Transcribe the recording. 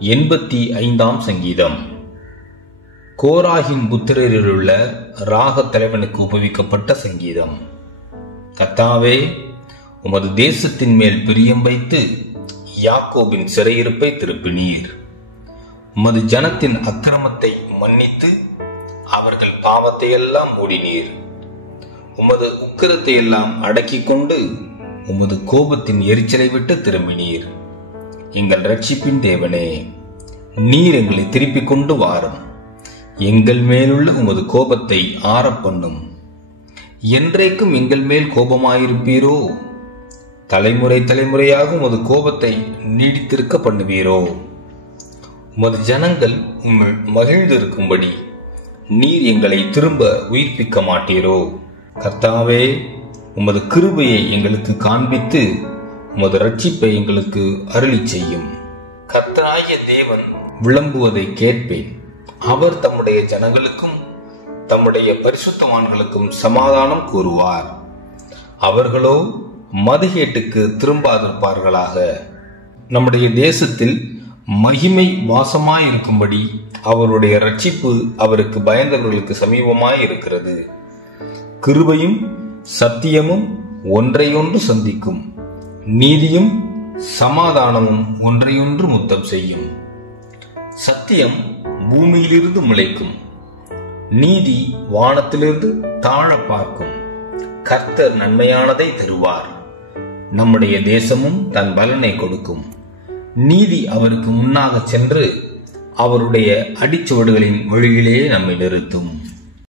85ஆம் சங்கீதம். கோராகின் புத்திரரிலுள்ள ராக தலைவனுக்கு உபயோகிக்கப்பட்ட சங்கீதம். கர்த்தாவே, உமது தேசத்தின் மேல் பிரியம் வைத்து யாக்கோபின் சிறையிருப்பை திருப்பினீர். உமது ஜனத்தின் அக்கிரமத்தை மன்னித்து அவர்கள் பாவத்தை எல்லாம் மூடினீர். உமது உக்கிரத்தை எல்லாம் அடக்கிக் கொண்டு உமது கோபத்தின் எரிச்சலை விட்டு திரும்பினீர். எங்கள் ரட்சிப்பின் தேவனே, நீர் எங்களை திருப்பிக் கொண்டு வாரும். எங்கள் மேலுள்ள உமது கோபத்தை ஆறப்பண்ணும். என்றைக்கும் எங்கள் மேல் கோபமாயிருப்பீரோ? தலைமுறை தலைமுறையாக உமது கோபத்தை நீடித்திருக்க பண்ணுவீரோ? உமது ஜனங்கள் உம்மில் மகிழ்ந்திருக்கும்படி நீர் எங்களை திரும்ப உயிர்ப்பிக்க மாட்டீரோ? கர்த்தாவே, உமது கிருபையை எங்களுக்கு காண்பித்து உமது ரட்சிப்பை எங்களுக்கு அருளி செய்யும். கர்த்தராகிய தேவன் விளம்புவதை கேட்பேன். அவர் தம்முடைய ஜனங்களுக்கும் தம்முடைய பரிசுத்தவான்களுக்கும் சமாதானம் கூறுவார். அவர்களோ மதுகேட்டுக்கு திரும்பாதிருப்பார்களாக. நம்முடைய தேசத்தில் மகிமை வாசமாயிருக்கும்படி அவருடைய ரட்சிப்பு அவருக்கு பயந்தவர்களுக்கு சமீபமாயிருக்கிறது. கிருபையும் சத்தியமும் ஒன்றையொன்று சந்திக்கும். நீதியும் சமாதானமும் ஒன்றையொன்று முத்தம் செய்யும். சத்தியம் பூமியிலிருந்து முளைக்கும், நீதி வானத்திலிருந்து தாழ பார்க்கும். கர்த்தர் நன்மையானதை தருவார், நம்முடைய தேசமும் தன் பலனை கொடுக்கும். நீதி அவருக்கு முன்னாக சென்று அவருடைய அடிச்சுவடுகளின் வழியிலே நம்மை நிறுத்தும்.